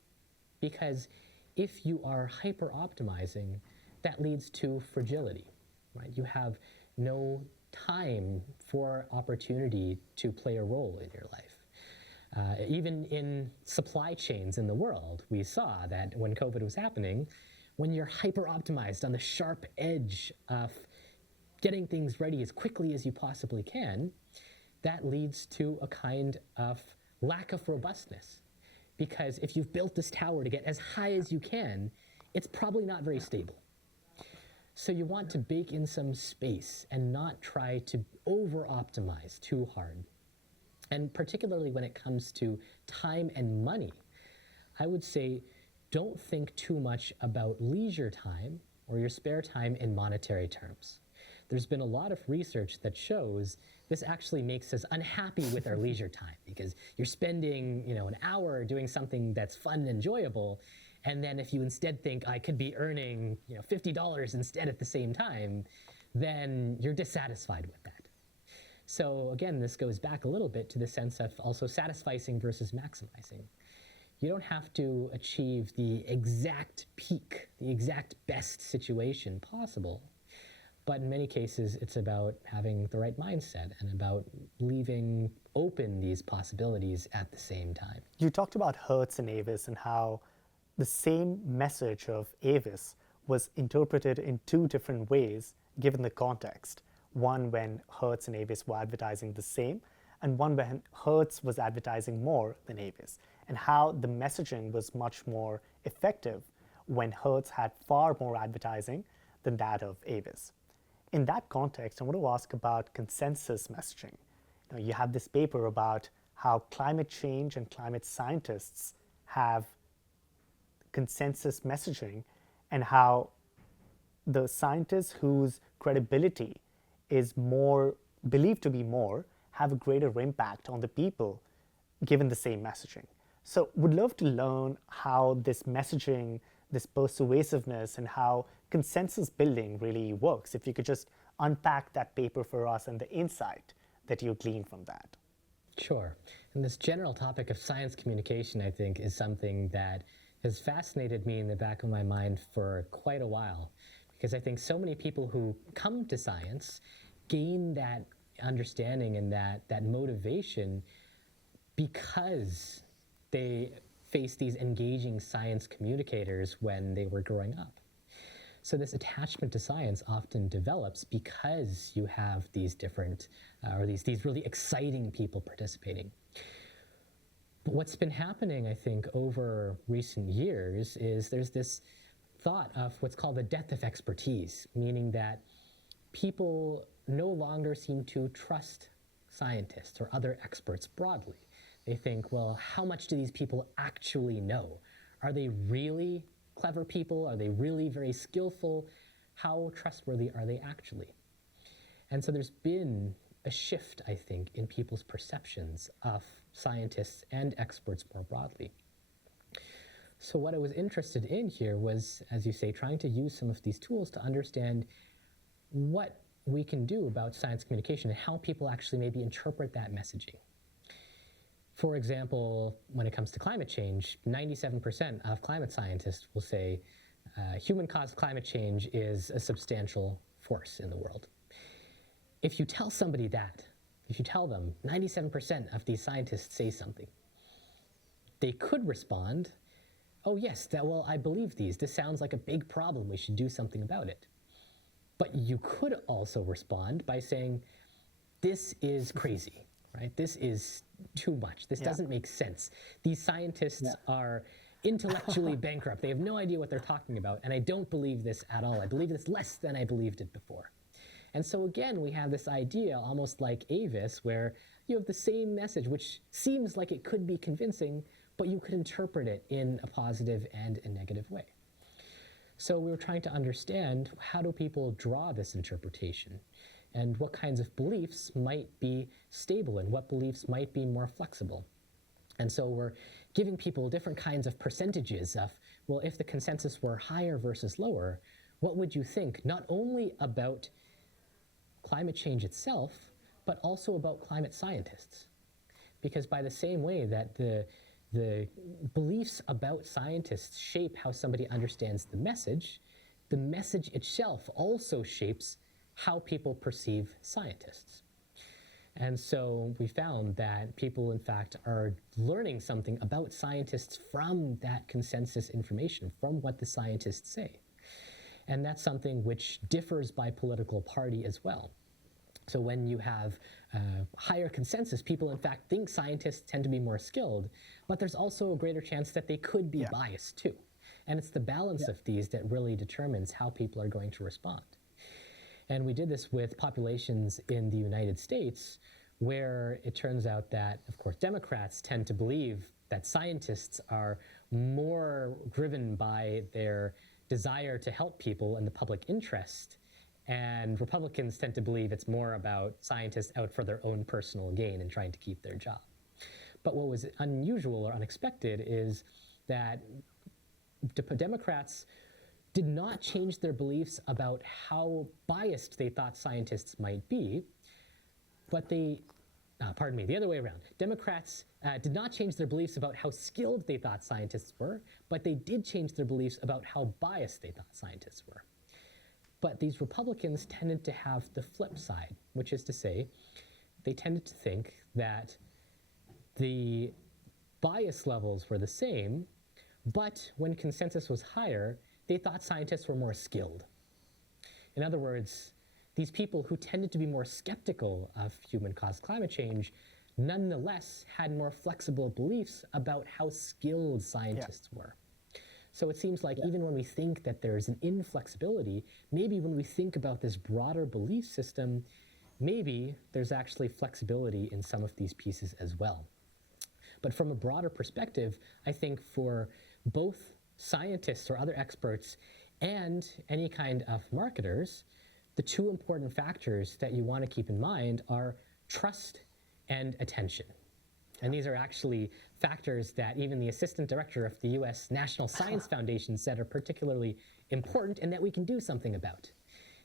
Because if you are hyper-optimizing, that leads to fragility, right? You have no time for opportunity to play a role in your life. Even in supply chains in the world, we saw that when COVID was happening, when you're hyper-optimized on the sharp edge of getting things ready as quickly as you possibly can, that leads to a kind of lack of robustness. Because if you've built this tower to get as high as you can, it's probably not very stable. So you want to bake in some space and not try to over-optimize too hard. And particularly when it comes to time and money, I would say don't think too much about leisure time or your spare time in monetary terms. There's been a lot of research that shows this actually makes us unhappy with our leisure time because you're spending, an hour doing something that's fun and enjoyable, and then if you instead think I could be earning, $50 instead at the same time, then you're dissatisfied with that. So again, this goes back a little bit to the sense of also satisficing versus maximizing. You don't have to achieve the exact peak, the exact best situation possible. But in many cases, it's about having the right mindset and about leaving open these possibilities at the same time. You talked about Hertz and Avis and how the same message of Avis was interpreted in two different ways given the context. One when Hertz and Avis were advertising the same, and one when Hertz was advertising more than Avis, and how the messaging was much more effective when Hertz had far more advertising than that of Avis. In that context, I want to ask about consensus messaging. You have this paper about how climate change and climate scientists have consensus messaging and how the scientists whose credibility is more believed to be more have a greater impact on the people given the same messaging. So would love to learn how this messaging, this persuasiveness, and how consensus building really works. If you could just unpack that paper for us and the insight that you glean from that. Sure. And this general topic of science communication, I think, is something that has fascinated me in the back of my mind for quite a while. Because I think so many people who come to science gain that understanding and that motivation because they face these engaging science communicators when they were growing up. So this attachment to science often develops because you have these different, or these really exciting people participating. But what's been happening, I think, over recent years is there's this thought of what's called the death of expertise, meaning that people no longer seem to trust scientists or other experts broadly. They think, well, how much do these people actually know? Are they really clever people? Are they really very skillful? How trustworthy are they actually? And so there's been a shift, I think, in people's perceptions of scientists and experts more broadly. So what I was interested in here was, as you say, trying to use some of these tools to understand what we can do about science communication and how people actually maybe interpret that messaging. For example, when it comes to climate change, 97% of climate scientists will say human-caused climate change is a substantial force in the world. If you tell somebody that, if you tell them 97% of these scientists say something, they could respond, oh yes, well, I believe these. This sounds like a big problem. We should do something about it. But you could also respond by saying, this is crazy, right? This is too much. This doesn't make sense. These scientists are intellectually bankrupt. They have no idea what they're talking about, and I don't believe this at all. I believe this less than I believed it before. And so again, we have this idea, almost like Avis, where you have the same message, which seems like it could be convincing, but you could interpret it in a positive and a negative way. So we were trying to understand, how do people draw this interpretation? And what kinds of beliefs might be stable, and what beliefs might be more flexible? And so we're giving people different kinds of percentages of, well, if the consensus were higher versus lower, what would you think, not only about climate change itself, but also about climate scientists? Because by the same way that the beliefs about scientists shape how somebody understands the message itself also shapes how people perceive scientists. And so we found that people, in fact, are learning something about scientists from that consensus information, from what the scientists say. And that's something which differs by political party as well. So when you have higher consensus, people in fact think scientists tend to be more skilled, but there's also a greater chance that they could be biased too. And it's the balance of these that really determines how people are going to respond. And we did this with populations in the United States, where it turns out that, of course, Democrats tend to believe that scientists are more driven by their desire to help people and the public interest, and Republicans tend to believe it's more about scientists out for their own personal gain and trying to keep their job. But what was unusual or unexpected is that Democrats did not change their beliefs about how biased they thought scientists might be, but the other way around. Democrats did not change their beliefs about how skilled they thought scientists were, but they did change their beliefs about how biased they thought scientists were. But these Republicans tended to have the flip side, which is to say, they tended to think that the bias levels were the same, but when consensus was higher, they thought scientists were more skilled. In other words, these people who tended to be more skeptical of human-caused climate change nonetheless had more flexible beliefs about how skilled scientists were. So it seems like even when we think that there's an inflexibility, maybe when we think about this broader belief system, maybe there's actually flexibility in some of these pieces as well. But from a broader perspective, I think for both scientists or other experts and any kind of marketers, the two important factors that you want to keep in mind are trust and attention. And these are actually factors that even the assistant director of the US National Science Foundation said are particularly important and that we can do something about.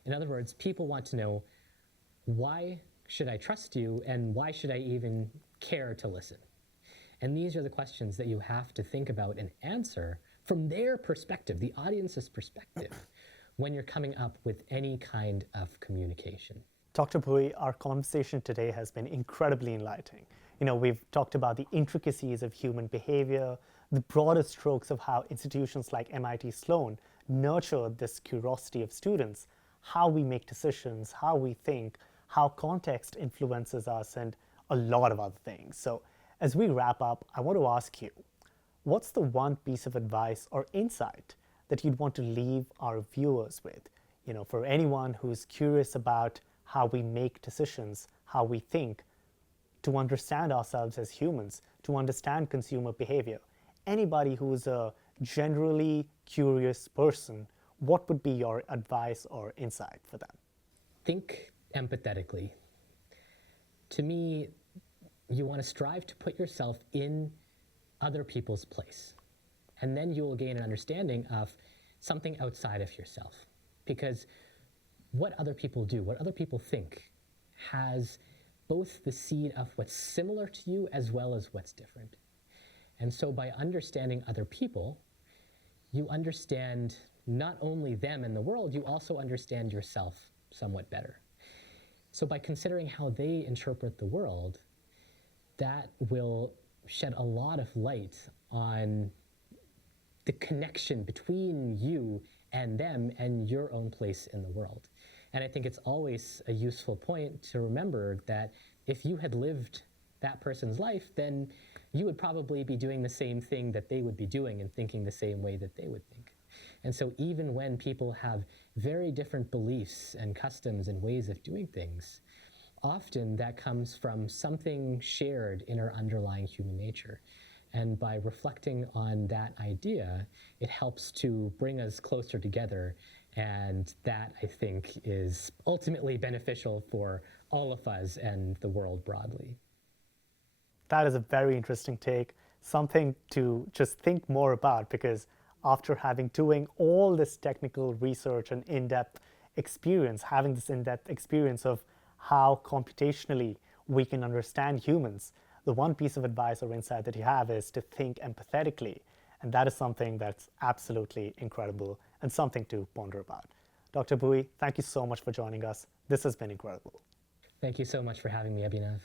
In other words, people want to know, why should I trust you and why should I even care to listen? And these are the questions that you have to think about and answer from their perspective, the audience's perspective, when you're coming up with any kind of communication. Dr. Bhui, our conversation today has been incredibly enlightening. We've talked about the intricacies of human behavior, the broader strokes of how institutions like MIT Sloan nurture this curiosity of students, how we make decisions, how we think, how context influences us, and a lot of other things. So as we wrap up, I want to ask you, what's the one piece of advice or insight that you'd want to leave our viewers with? For anyone who's curious about how we make decisions, how we think, to understand ourselves as humans, to understand consumer behavior. Anybody who's a generally curious person, what would be your advice or insight for them? Think empathetically. To me, you want to strive to put yourself in other people's place. And then you will gain an understanding of something outside of yourself. Because what other people do, what other people think, has both the seed of what's similar to you as well as what's different. And so by understanding other people, you understand not only them and the world, you also understand yourself somewhat better. So by considering how they interpret the world, that will shed a lot of light on the connection between you and them and your own place in the world. And I think it's always a useful point to remember that if you had lived that person's life, then you would probably be doing the same thing that they would be doing and thinking the same way that they would think. And so even when people have very different beliefs and customs and ways of doing things, often that comes from something shared in our underlying human nature. And by reflecting on that idea, it helps to bring us closer together. And that, I think, is ultimately beneficial for all of us and the world broadly. That is a very interesting take, something to just think more about, because after doing all this technical research and in-depth experience, having this in-depth experience of how computationally we can understand humans, the one piece of advice or insight that you have is to think empathetically. And that is something that's absolutely incredible and something to ponder about. Dr. Bhui, thank you so much for joining us. This has been incredible. Thank you so much for having me, Abhinav.